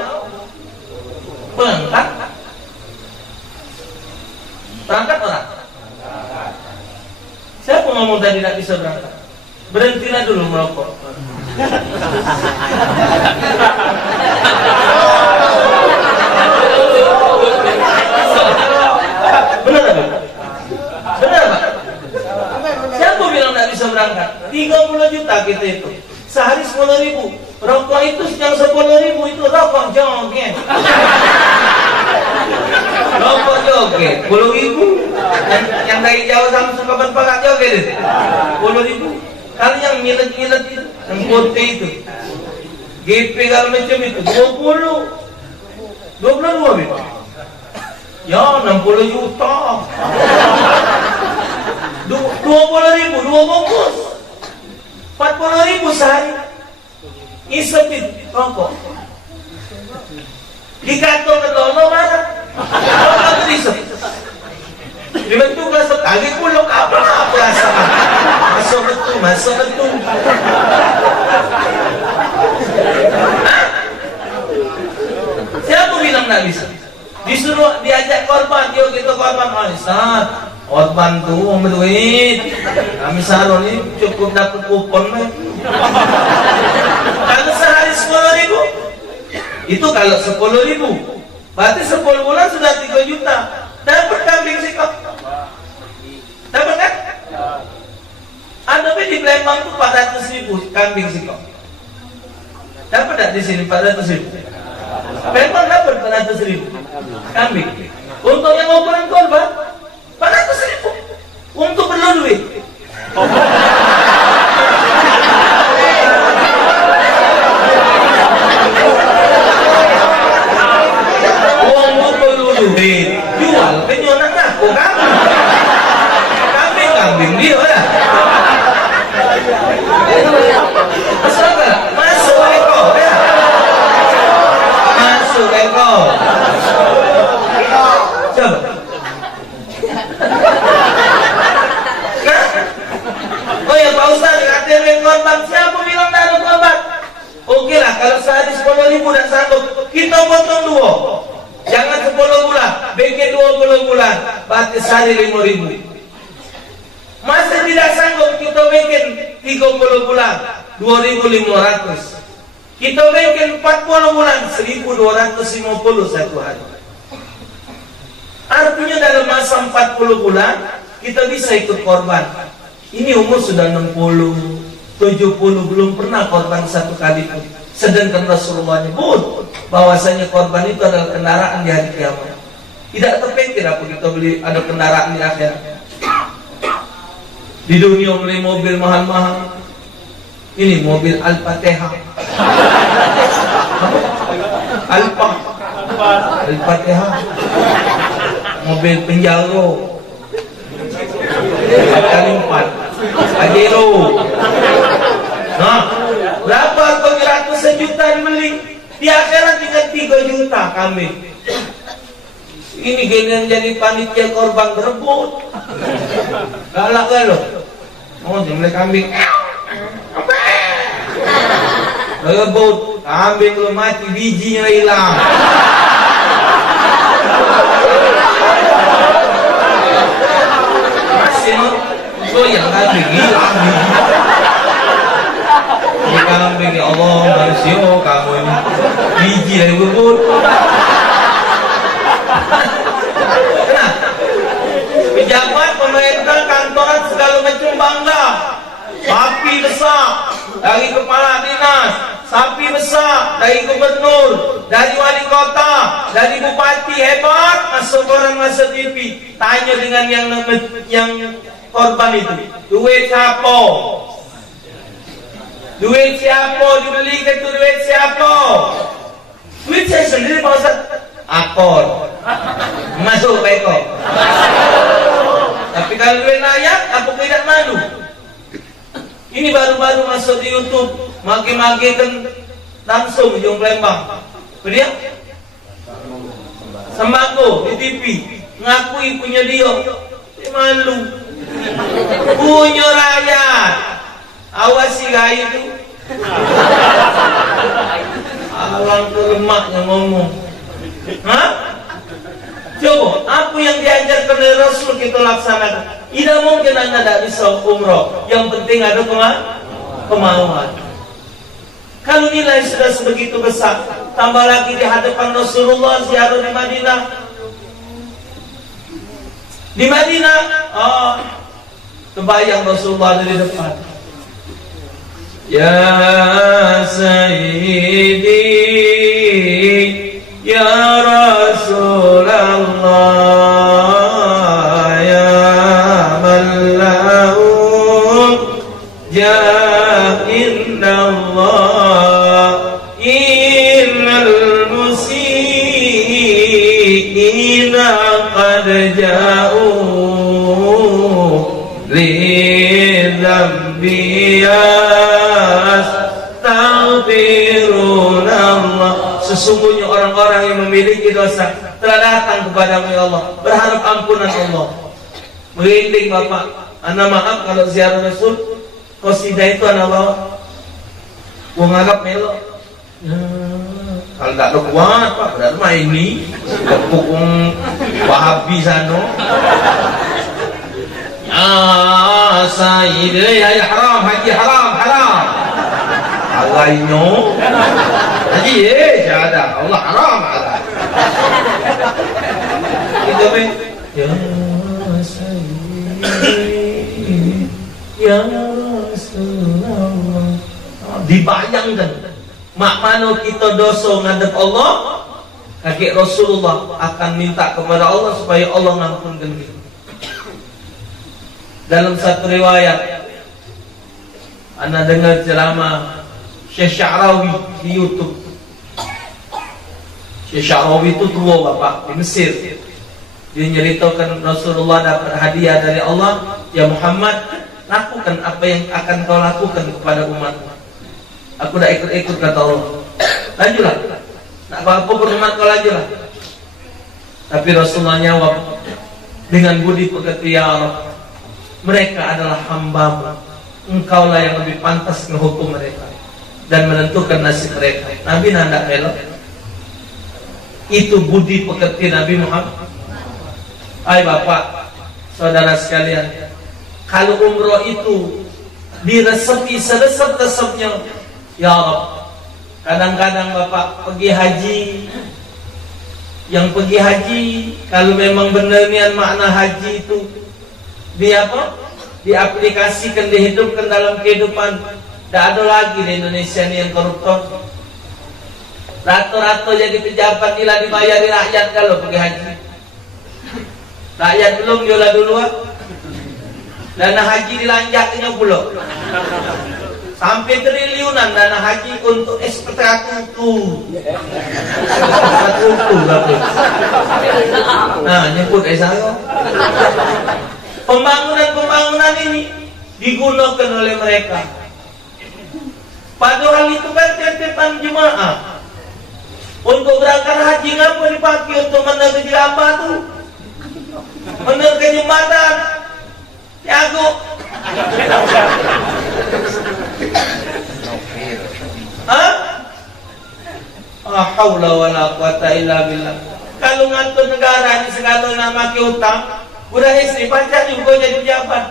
berangkat orang. Siapa ngomong tadi tidak bisa berangkat? Berhentilah dulu merokok. Benar Pak? Benar Pak? Siapa bilang tidak bisa berangkat? 30 juta kita itu. Sehari 10.000. Rokok itu yang 10.000 itu rokok joget. Rokok joget 10.000. Yang dari Jawa sampai Sekapan Pakat joget itu 10.000. Kalau yang nyilet-nyilet itu, yang putih itu, GP kalau macam itu 22 gitu. Ya 60 juta. 20.000 2 bungkus. 40.000 sehari. Isep itu rokok. Di kantor kedono mana? Rokok isep. Dibentuk asap kali pulau apa asap? Masuk betul. Siapa bilang tak bisa? Disuruh diajak korban, yuk kita korban. Oh, Ustaz, korban tuh duit. Kami saron ini cukup dapat kupon. Kalau sehari 10.000, itu kalau 10.000, berarti 10 bulan sudah 3 juta. Dapat kambing sikap. Dapat kan? Ada di Palembang tuh 400.000 kambing sikap. Dapat tak di sini 400.000? Palembang dapat 400.000 kambing. Untuk yang ukuran korban 400.000. Untuk perlu duit. Untuk perlu duit. Jual penyonan aku kan? Kambing dia ya. Masuk ekor ya. Masuk ekor. Coba. Oh ya Pak Ustaz, ATM korban, siapa bilang tak ada korban? Oke lah, kalau sehari 10.000 dan sanggup, kita potong 2. Jangan 10 bulan, bikin 20 bulan, berarti sehari 5.000. Masa tidak sanggup kita bikin 30 bulan 2.500. Kita bikin 40 bulan 1.250 satu hari. Artinya dalam masa 40 bulan kita bisa ikut korban. Ini umur sudah 60, 70 belum pernah korban satu kali pun. Sedangkan Rasulullah nyebut bahwasanya korban itu adalah kendaraan di hari kiamat. Tidak terpikir apa kita beli ada kendaraan di akhirat. Di dunia beli mobil mahal-mahal. Ini mobil Al-Fatihah. Al-Fatihah. Mobil Penjaro. Kali 4. Pajero. Nah, berapa kau ratusan juta dibeli? Di akhirat tinggal 3 juta kambing. Ini gini yang jadi panitia korban berebut. Galak kan lo? Oh, jumlah kambing. Berebut, kambing belum mati, bijinya hilang. Masih no, goyang kambing hilang. Ini kambing ya Allah, manusia kamu ini biji dari berebut. Pejabat, pemerintah, kantoran segala macam bangga. Sapi besar dari kepala dinas, sapi besar dari gubernur, dari wali kota, dari bupati hebat. Masuk orang masuk TV, tanya dengan yang korban itu, duit siapa? Duit siapa dibeli ke itu duit siapa? Duit saya sendiri Pak Ustaz. Akor masuk Eko. Tapi kalau duit layak, apa tidak malu? Ini baru-baru masuk di YouTube, maki-maki kan langsung di Palembang. Dia sembako di TV, ngakui punya dia, malu. Punya rakyat, awasi gaya itu. Alang ke lemaknya ngomong. Hah? Coba, apa yang diajarkan oleh Rasul kita laksanakan. Tidak mungkin anda tidak bisa umroh. Yang penting ada kemauan. Kalau nilai sudah sebegitu besar, tambah lagi di hadapan Rasulullah ziarah di Madinah. Di Madinah, kebayang Rasulullah dari depan. Ya Sayyidi, Ya Rasulullah, Ya man lahum ja'indallah, innal musiina qad ja'u li dzambi yastaghfirunallah. Sesungguhnya orang-orang yang memiliki dosa telah datang kepada ya Allah, berharap ampunan Allah. Merinding Bapak, ana maaf kalau ziarah Rasul qasidah itu ana bawa. Gua nganggap melo. Kalau tak ada kuat Pak, berarti mah ini kepukung Wahabi sano. Ya Sayyid, ya haram, haji haram. Alainya haji ada Allah haram ada. Itu be ya Sayyid, ya Rasulullah. Dibayangkan mak mano kita dosa ngadep Allah, kaki Rasulullah akan minta kepada Allah supaya Allah ngampunkan kita. Dalam satu riwayat, anda dengar ceramah Syekh Sya'rawi di YouTube. Syekh Sya'rawi itu tua Bapak di Mesir. Dia nyeritakan Rasulullah dapat hadiah dari Allah. Ya Muhammad, lakukan apa yang akan kau lakukan kepada umatmu. Aku dah ikut-ikut kata Allah. Lajulah, nak apa pun umat kau lajulah. Tapi Rasulullah jawab dengan budi pekerti, ya Allah, mereka adalah hamba-Mu. Engkaulah yang lebih pantas menghukum mereka dan menentukan nasib mereka. Nabi nanda elok. Itu budi pekerti Nabi Muhammad. Hai Bapak, saudara sekalian, kalau umroh itu diresepi seresep-resepnya, ya Allah. Kadang-kadang Bapak pergi haji, yang pergi haji, kalau memang benar niat makna haji itu dia apa? Diaplikasikan, dihidupkan dalam kehidupan. Tidak ada lagi di Indonesia ini yang koruptor. Rato-rato jadi pejabat nila dibayari rakyat kalau pergi haji. Rakyat belum diolah duluan. Dana haji dilanjaknya pula. Sampai triliunan dana haji untuk SPT tutu. Nah, nyebut saya. Pembangunan ini digunakan oleh mereka. Padahal itu kan titipan jemaah. Untuk berangkat haji ngapa dipakai untuk menaiki jerapah tuh? Menaiki jembatan. Jago. Hah? La haula wala quwata illa billah. Kalau ngatur negara ini segala nama ke utang, udah istri pajak juga jadi pejabat.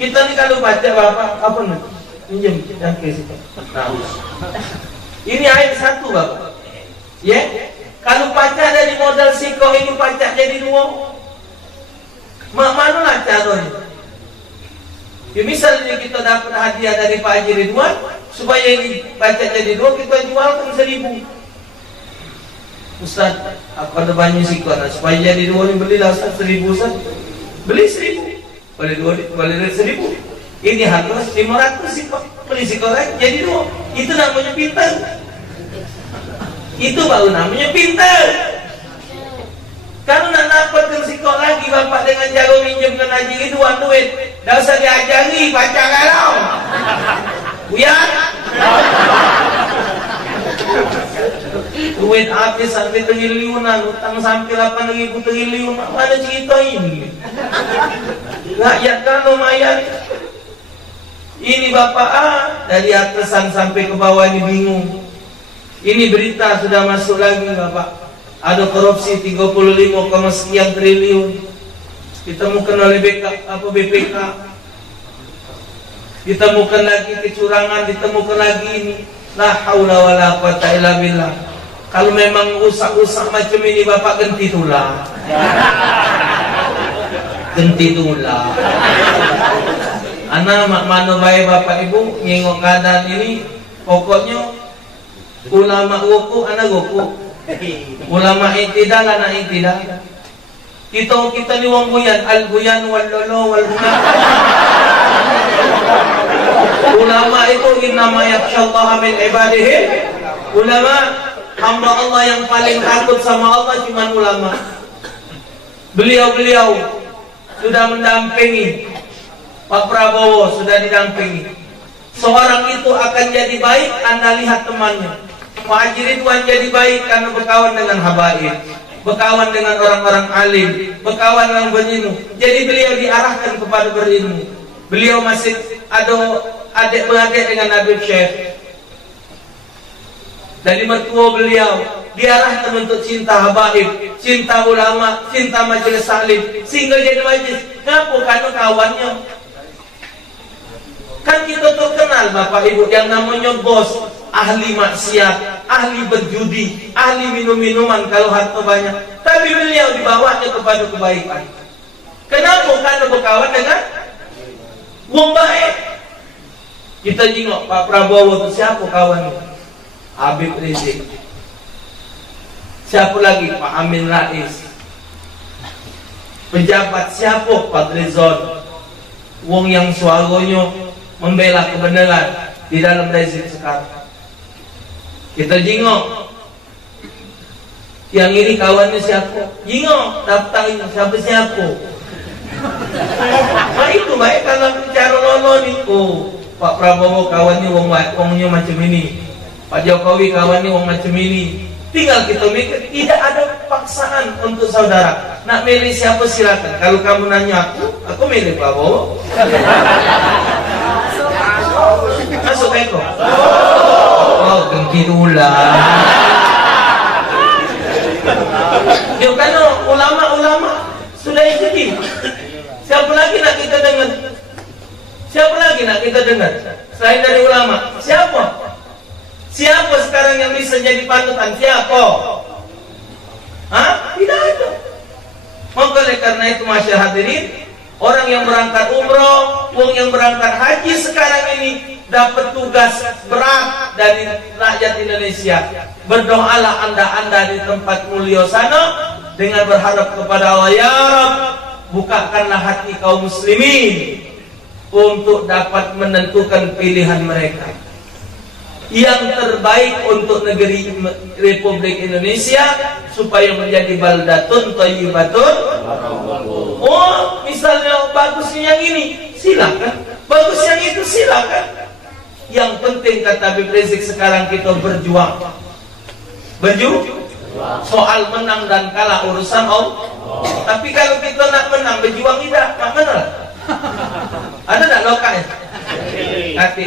Kita nih kalau baca Bapak, apa nih? Pinjam yang ke situ. Nah, ini ayat 1 Bapak. Ya, kalau pajak dari modal siko ini pajak jadi 2. Mana lah caranya? Ya, misalnya kita dapat hadiah dari Pak Haji Ridwan, supaya ini pajak jadi 2, kita jualkan 1.000. Ustaz, aku ada banyak siko, nah, supaya jadi 2 ini belilah 1.000 Ustaz. Beli 1.000, beli 1.000. Ini harus 500 siko, beli siko lagi jadi 2. Itu namanya pintar. Itu baru namanya pintar. Kalau nak dapat siko lagi Bapak dengan jago minjem ke haji Ridwan duit, dah usah diajari baca galau. Buyar. Duit habis sampai triliunan, utang sampai 8.000 triliun. Mana cerita ini? Rakyat kan lumayan. Ini Bapak dari atasan sampai ke bawah ini bingung. Ini berita sudah masuk lagi Bapak. Ada korupsi 35, sekian triliun. Ditemukan oleh BPK. Ditemukan lagi kecurangan, ditemukan lagi ini. La haula wala quwata illa billah. Kalau memang usak-usak macam ini Bapak ganti tulang. Ganti tulang. Anak mak mana baik Bapak Ibu ngengok keadaan ini. Pokoknya ulama goku, anak goku. Ulama iktidal, anak iktidal. Kita ni wong buyan, al-buyan wal lolo wal munaf. Ulama itu innama yakhsyallaha min ibadihi. Ulama hamba Allah yang paling takut sama Allah cuma ulama. Beliau sudah mendampingi Pak Prabowo, sudah didampingi. Seorang itu akan jadi baik, Anda lihat temannya. Pak Haji Ridwan jadi baik karena berkawan dengan habaib, berkawan dengan orang-orang alim, berkawan dengan berilmu. Jadi beliau diarahkan kepada berilmu. Beliau masih ada adik-beradik dengan Habib Syekh. Dari mertua beliau diarahkan untuk cinta habaib, cinta ulama, cinta majelis salim, sehingga jadi majlis. Kenapa? Karena kawannya. Kan kita terkenal Bapak Ibu yang namanya bos, ahli maksiat, ahli berjudi, ahli minum-minuman kalau harta banyak. Tapi beliau dibawanya kepada kebaikan. Kenapa? Karena berkawan dengan wong baik. Kita jengok Pak Prabowo itu siapa kawannya? Habib Rizik. Siapa lagi? Pak Amin Rais. Pejabat siapa? Pak Rizon. Wong yang suaranya membela kebenaran di dalam Rizik sekarang. Kita jengok yang ini kawannya siapa? Jengok daftarin siapa? Nah itu baik kalau bicara lolo nih. Oh, Pak Prabowo kawannya wongnya macam ini, Pak Jokowi kawannya wong macam ini. Tinggal kita mikir, tidak ada paksaan untuk saudara. Nak milih siapa silakan. Kalau kamu nanya aku milih Prabowo. Masuk Eko. Oh, gengki ulang. Dia kan ulama-ulama sudah jadi. Siapa lagi nak kita dengar? Siapa lagi nak kita dengar? Selain dari ulama, siapa? Siapa sekarang yang bisa jadi panutan? Siapa? Tidak ada. Maka oleh karena itu masyarakat hadirin, orang yang berangkat umroh, orang yang berangkat haji sekarang ini dapat tugas berat dari rakyat Indonesia. Berdoalah anda di tempat mulia sana dengan berharap kepada Allah, ya Rabb, bukakanlah hati kaum muslimin untuk dapat menentukan pilihan mereka yang terbaik untuk negeri Republik Indonesia supaya menjadi baldatun thayyibatun. Oh, misalnya bagusnya yang ini, silakan. Bagus yang itu, silakan. Yang penting kata Habib Rizik sekarang kita berjuang. Soal menang dan kalah urusan Allah. Tapi kalau kita nak menang, berjuang tidak, nak menang. Ada tak lokanya?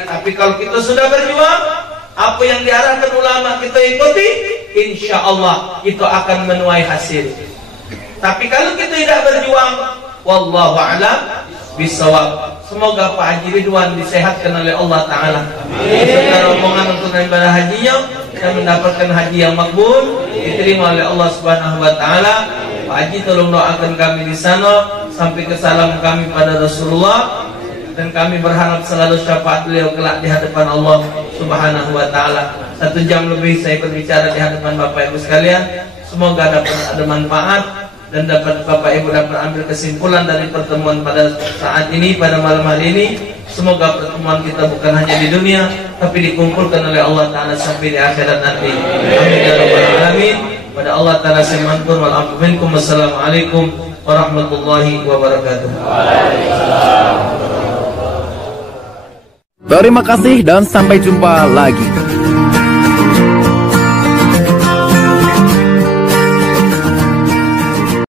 Tapi kalau kita sudah berjuang, apa yang diarahkan ulama kita ikuti, insya Allah itu akan menuai hasil. Tapi kalau kita tidak berjuang, wallahu a'lam bisawab. Semoga Pak Haji Ridwan disehatkan oleh Allah Ta'ala. Serta rombongan untuk ibadah hajinya dan mendapatkan haji yang makbul, diterima oleh Allah Subhanahu Wa Ta'ala. Pak Haji tolong doakan kami di sana, sampai ke salam kami pada Rasulullah, dan kami berharap selalu syafaat beliau kelak di hadapan Allah Subhanahu Wa Ta'ala. 1 jam lebih saya berbicara di hadapan Bapak Ibu sekalian. Semoga dapat ada manfaat dan dapat Bapak Ibu dapat ambil kesimpulan dari pertemuan pada saat ini, pada malam hari ini. Semoga pertemuan kita bukan hanya di dunia, tapi dikumpulkan oleh Allah Ta'ala sampai di akhirat nanti. Amin ya rabbal alamin. Pada Allah Ta'ala saya mantur wal afu minkum. Wassalamualaikum warahmatullahi wabarakatuh. Terima kasih dan sampai jumpa lagi.